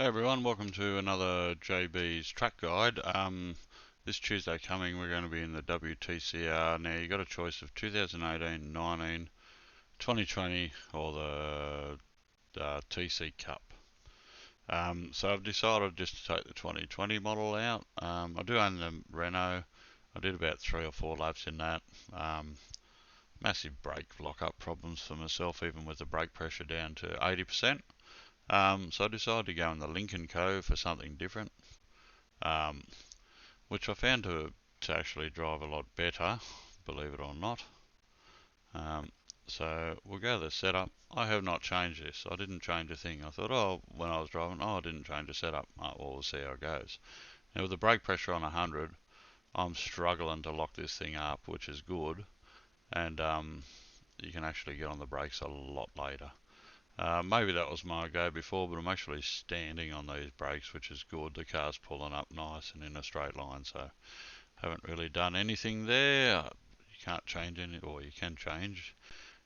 Hey everyone, welcome to another JB's track guide. This Tuesday coming we're going to be in the WTCR. Now you got a choice of 2018, 19, 2020 or the TC Cup. So I've decided just to take the 2020 model out. I do own the Renault. I did about 3 or 4 laps in that. Massive brake lock-up problems for myself, even with the brake pressure down to 80%. So I decided to go in the Lync & Co for something different, which I found to actually drive a lot better, believe it or not. So we'll go to the setup. I have not changed this. I didn't change a thing. I thought, oh, when I was driving, I didn't change the setup. Oh, well, we'll see how it goes. Now with the brake pressure on 100, I'm struggling to lock this thing up, which is good. And you can actually get on the brakes a lot later. Maybe that was my go before, but I'm actually standing on these brakes, which is good. The car's pulling up nice and in a straight line, so haven't really done anything there. You can't change any, or you can change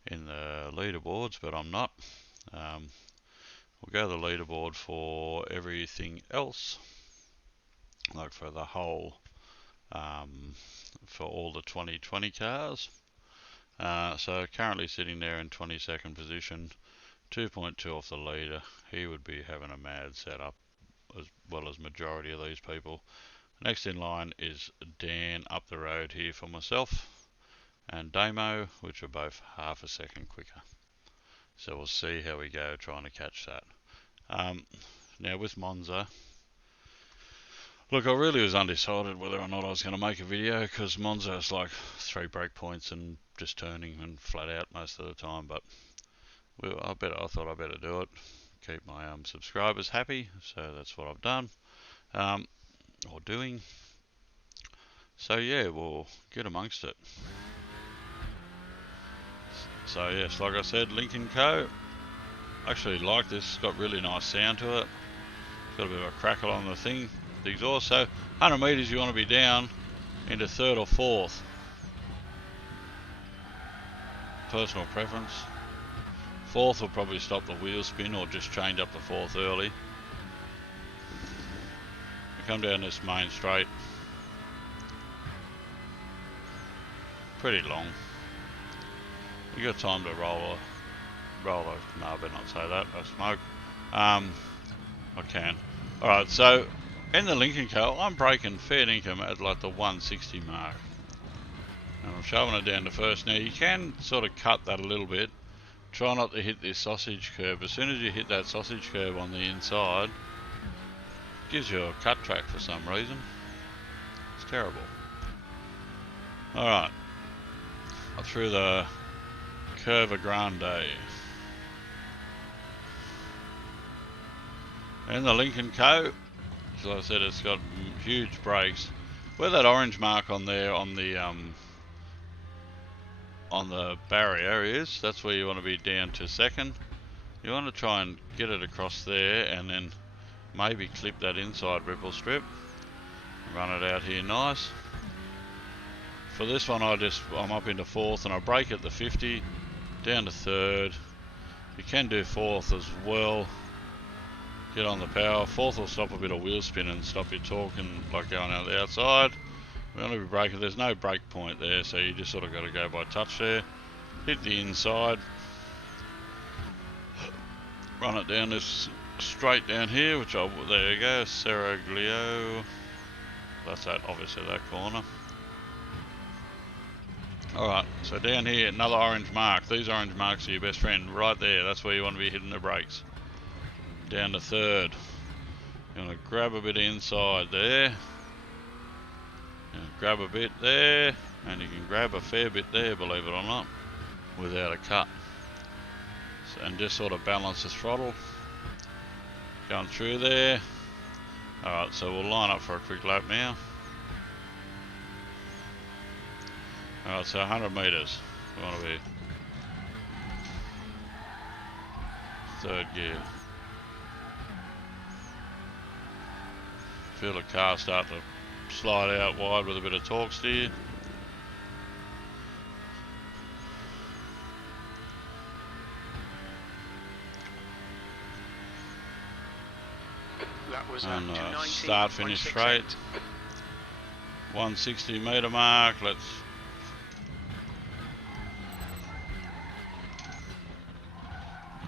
in the leaderboards, but I'm not. We'll go to the leaderboard for everything else, like for the whole, for all the 2020 cars. So currently sitting there in 22nd position. 2.2 off the leader. He would be having a mad setup, as well as majority of these people. Next in line is Dan up the road here for myself, and Damo, which are both half a second quicker. So we'll see how we go trying to catch that. Now with Monza, look, I really was undecided whether or not I was going to make a video, because Monza is like 3 brake points and just turning and flat out most of the time, but I thought I better do it, keep my subscribers happy, so that's what I've done, or doing. So yeah, we'll get amongst it. So yes, like I said, Lync & Co. Actually like this, it's got really nice sound to it. It's got a bit of a crackle on the thing, the exhaust. So 100 metres you want to be down into 3rd or 4th. Personal preference. 4th will probably stop the wheel spin or just change up the 4th early. We come down this main straight. Pretty long. You got time to roll a, no, I better not say that, I smoke. I can. Alright, so in the Lync & Co, I'm braking fair income at like the 160 mark. And I'm shoving it down to first. Now you can sort of cut that a little bit. Try not to hit this sausage curve. As soon as you hit that sausage curve on the inside, it gives you a cut track for some reason. It's terrible. Alright, through the Curva Grande. And the Lync & Co, as I said, it's got huge brakes. Where that orange mark on there on the barrier is, that's where you want to be down to 2nd. You want to try and get it across there and then maybe clip that inside ripple strip. Run it out here nice. For this one I'm up into 4th and I brake at the 50, down to 3rd. You can do 4th as well. Get on the power. 4th will stop a bit of wheel spin and stop your torque and like going out the outside. We want to be braking. There's no brake point there, so you just sort of got to go by touch there. Hit the inside. Run it down this straight down here, which there you go, Seraglio. That's that, obviously that corner. Alright, so down here, another orange mark. These orange marks are your best friend. Right there, that's where you want to be hitting the brakes. Down to 3rd. You want to grab a bit inside there. Grab a bit there. And you can grab a fair bit there, believe it or not, without a cut. So, and just sort of balance the throttle. Going through there. Alright, so we'll line up for a quick lap now. Alright, so 100 metres. We want to be 3rd gear. Feel the car start to slide out wide with a bit of torque steer. that was and 219, start finish straight. 160 metre mark. Let's.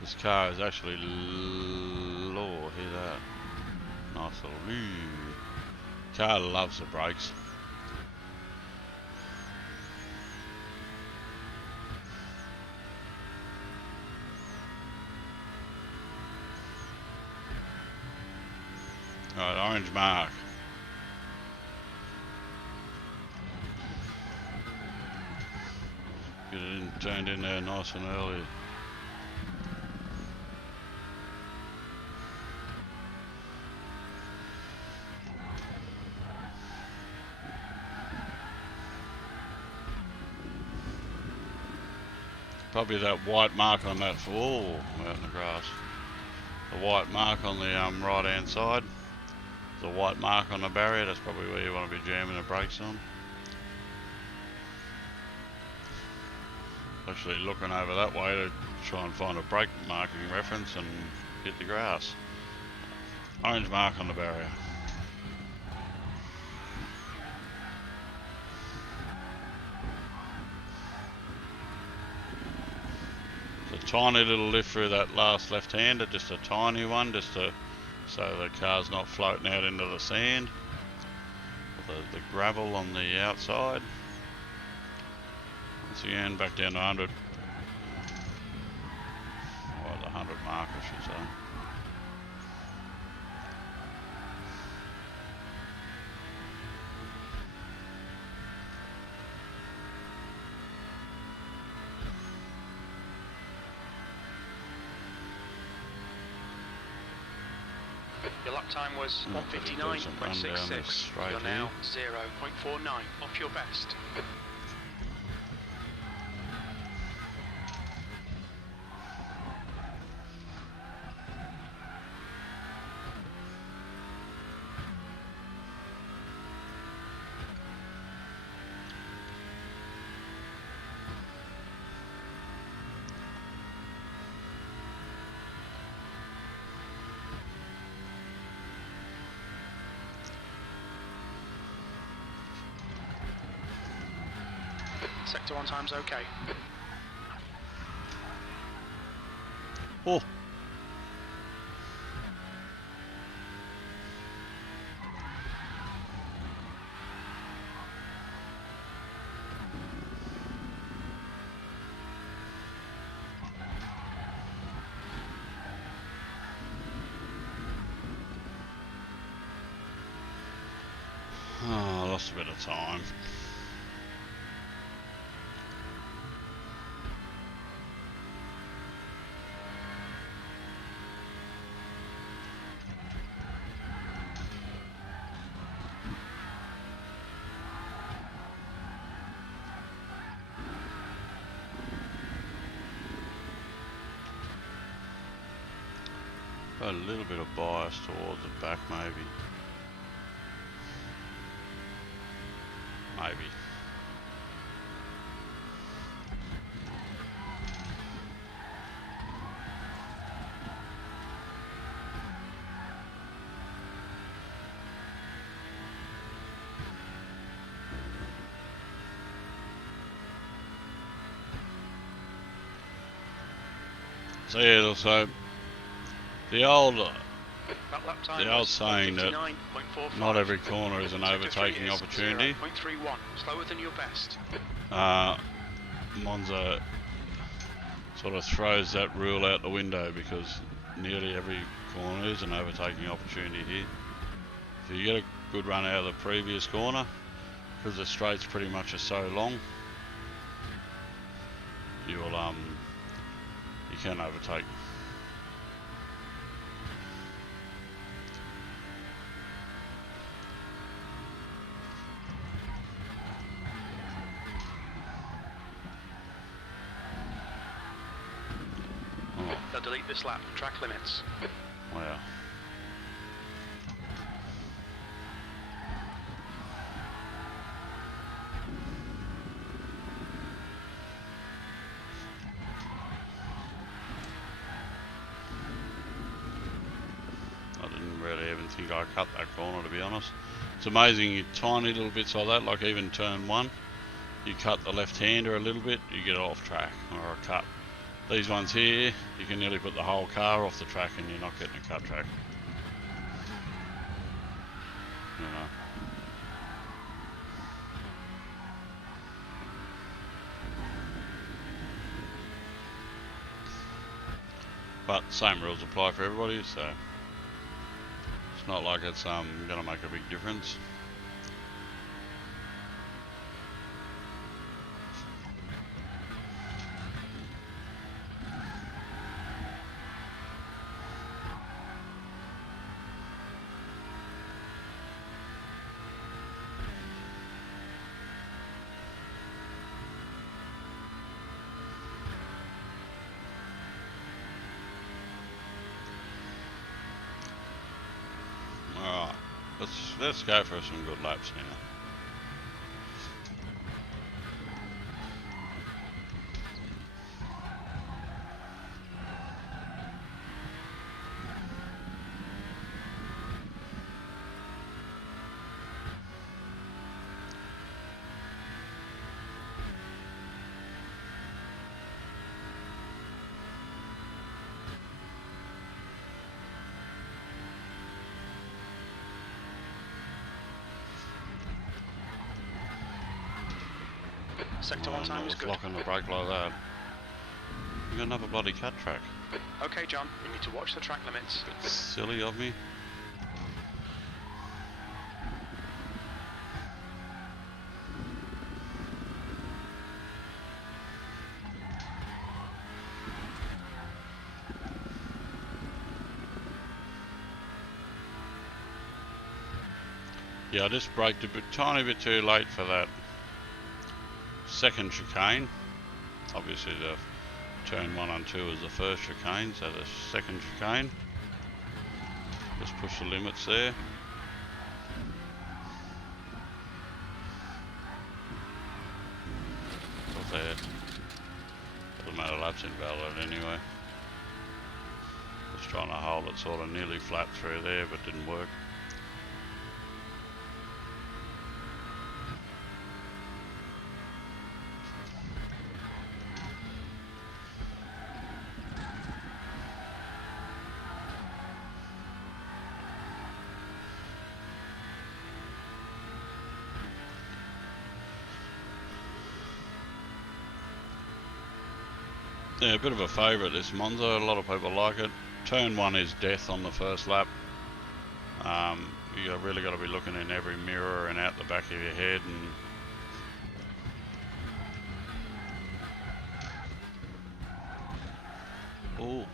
This car is actually low. Hear that? Nice little. Car loves the brakes. Right, orange mark. Get it in, turned in there nice and early. Probably that white mark on that wall out in the grass. The white mark on the right hand side. The white mark on the barrier, that's probably where you want to be jamming the brakes on. Actually looking over that way to try and find a brake marking reference and hit the grass. Orange mark on the barrier. It's a tiny little lift through that last left-hander, just a tiny one, just to, so the car's not floating out into the sand. The gravel on the outside. Once again, back down to 100. Or the 100 mark, I should say. Your lap time was 1:59.66. You're now 0.49 off your best. Sector 1 time's okay. Oh. Oh, lost a bit of time. A little bit of bias towards the back, maybe. Maybe. So yeah, so the old saying that not every corner is an overtaking opportunity. Slower than your best. Monza sort of throws that rule out the window because nearly every corner is an overtaking opportunity here. If you get a good run out of the previous corner, because the straights pretty much are so long, you will you can overtake. They'll delete this lap. Track limits. Wow. I didn't really even think I cut that corner, to be honest. It's amazing, you tiny little bits like that, like even turn 1, you cut the left-hander a little bit, you get off track, or a cut. These ones here, you can nearly put the whole car off the track and you're not getting a cut track. You know. But same rules apply for everybody, so it's not like it's going to make a big difference. Alright, let's go for some good laps now. Sector 1 time is good. Locking the brake like that. You got another bloody cut track. Okay, John, you need to watch the track limits. Bit silly of me. Yeah, I just braked a tiny bit too late for that second chicane. Obviously the turn 1 and 2 is the first chicane, so the second chicane. Just push the limits there. Got there. Doesn't matter, that's invalid anyway. Just trying to hold it sort of nearly flat through there, but didn't work. Yeah, a bit of a favourite, this Monza. A lot of people like it. Turn 1 is death on the first lap. You really got to be looking in every mirror and out the back of your head. And oh,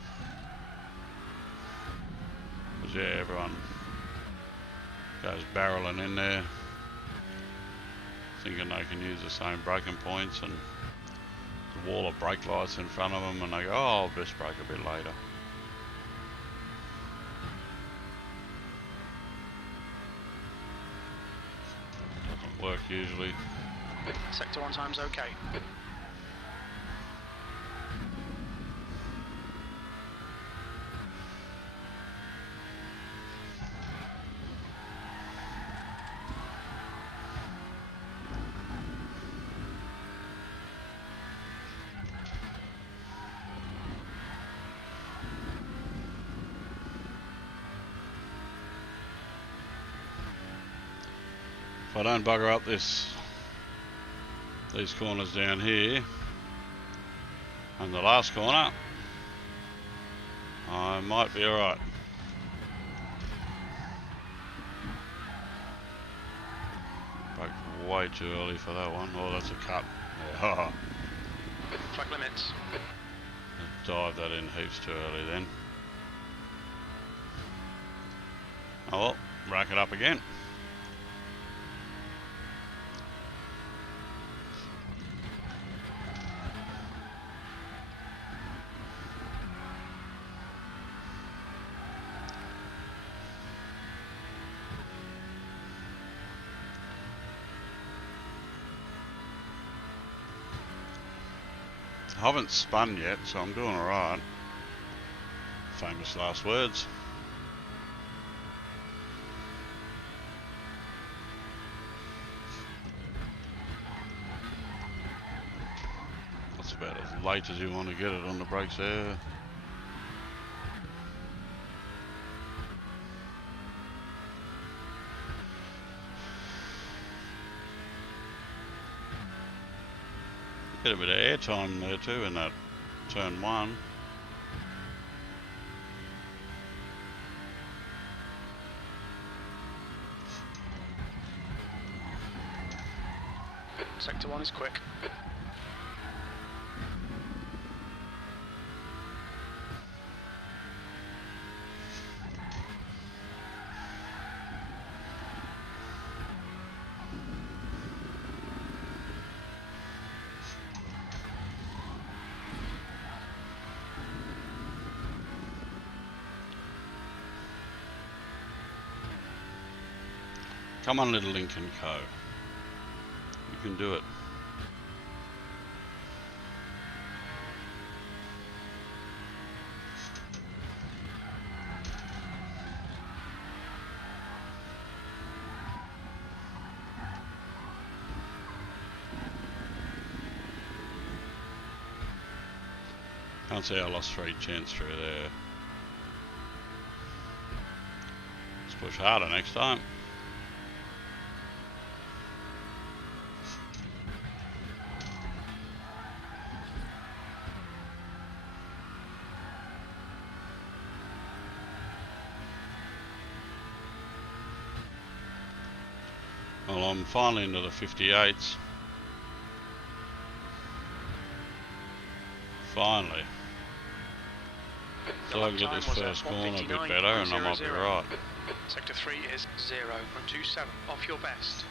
because yeah, everyone goes barreling in there, thinking they can use the same braking points, and the wall of brake lights in front of them, and they go, oh, I'll just brake a bit later. Doesn't work usually. Sector 1 time's okay. If I don't bugger up these corners down here and the last corner, I might be alright. Braked way too early for that one. Oh, that's a cut. Yeah. Track limits. Dive that in heaps too early then. Oh well, rack it up again. I haven't spun yet, so I'm doing alright. Famous last words. That's about as late as you want to get it on the brakes there. Get a bit of air time there too in that turn one. Sector 1 is quick. Come on, little Lync and Co. You can do it. Can't see I lost 3 tenths through there. Let's push harder next time. Well, I'm finally into the 58s. Finally. So I can get this first corner a bit better and I might be right. Sector 3 is 0.27 off your best.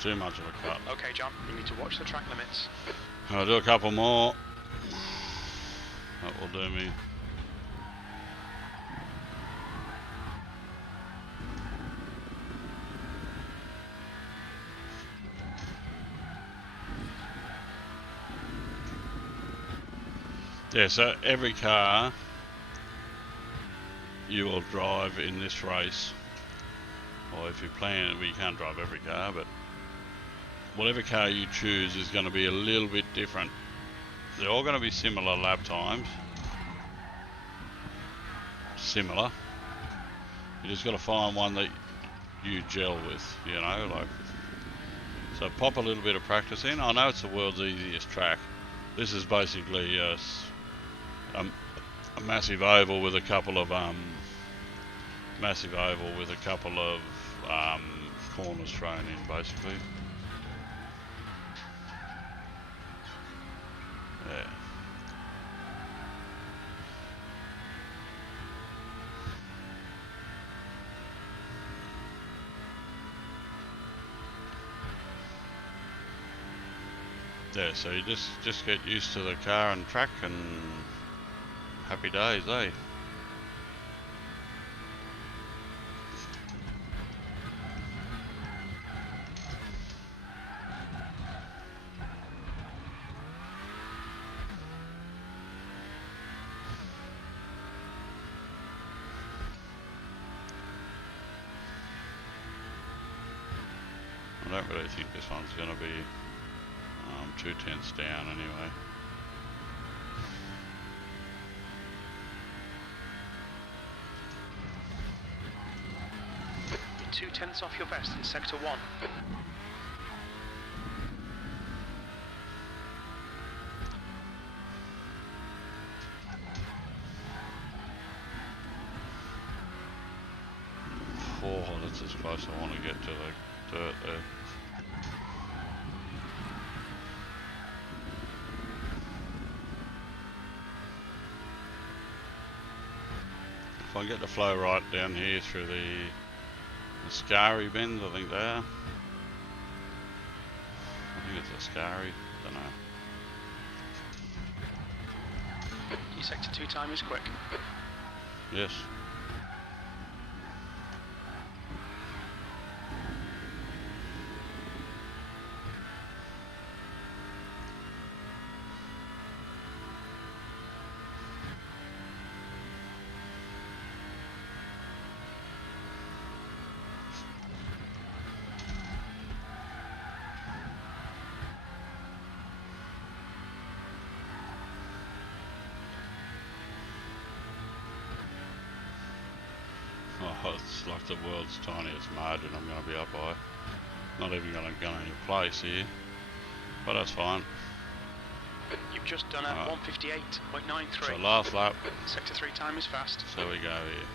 Too much of a cut. Okay, John, you need to watch the track limits. I'll do a couple more. That will do me. Yeah, so every car you will drive in this race, or if you plan, well, you can't drive every car, but whatever car you choose is going to be a little bit different. They're all going to be similar lap times. Similar. You just got to find one that you gel with, you know, like. So pop a little bit of practice in. I know it's the world's easiest track. This is basically a massive oval with a couple of corners thrown in, basically. Yeah. Yeah, so you just get used to the car and track and happy days, eh? I don't really think this one's going to be 2 tenths down anyway. You're 2 tenths off your best in sector 1. Oh, that's as close I want to get to the dirt there. If I get the flow right down here through the scary bends, I think they are. I think it's a Scary, don't know. Your sector 2 time is quick. Yes. Oh, it's like the world's tiniest margin I'm going to be up by. Not even going to go any place here, but that's fine. You've just done a 158.93. So last lap. Sector 3 time is fast. So we go here.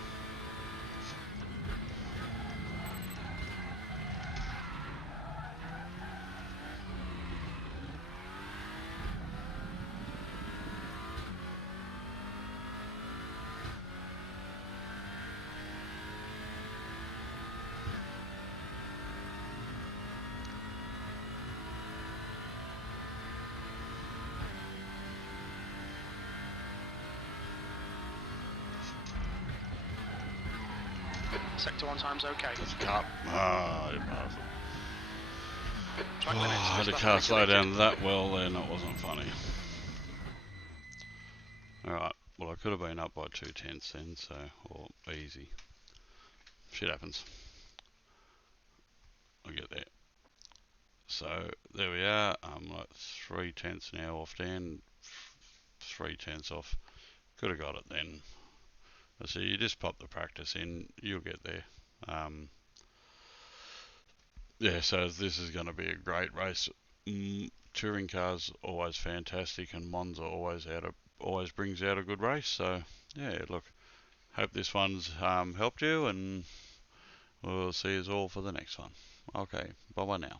Sector 1 time's okay. It's cup. Ah, you bastard. I had the car slow down that well then, it wasn't funny. Alright, well I could have been up by 2/10 then, so, or easy. Shit happens. I'll get there. So, there we are, I'm like 3/10 now off Dan, 3/10 off. Could have got it then. So you just pop the practice in, you'll get there. Yeah, so this is going to be a great race. Touring cars always fantastic, and Monza always brings out a good race. So yeah, look, hope this one's helped you, and we'll see you all for the next one. Okay, bye bye now.